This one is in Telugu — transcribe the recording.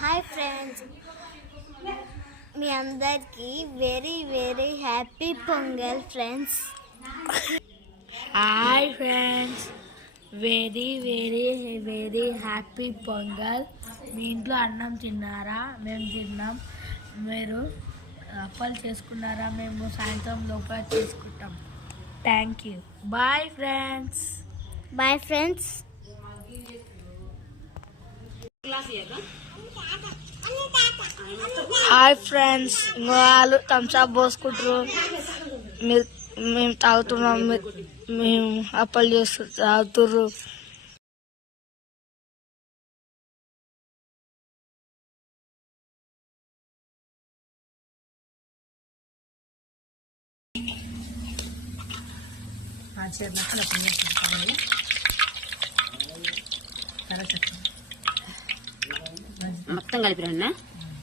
హాయ్ ఫ్రెండ్స్, మీ అందరికీ very very happy Pongal friends. Hi friends, very very very happy Pongal. మీ ఇంట్లో అన్నం తిన్నారా? మేము తిన్నాం. మీరు అప్పాలు చేసుకున్నారా? మేము సాయంత్రం లోపల చేసుకుంటాం. Thank you. Bye friends. Bye friends. Hi friends, ఇంకో వాళ్ళు థమ్స్అప్ పోసుకుంటారు. మేము తాగుతున్నాం, మేము అప్పలు చేస్తూ తాగుతుర్రు. మొత్తం కలిపి రండి.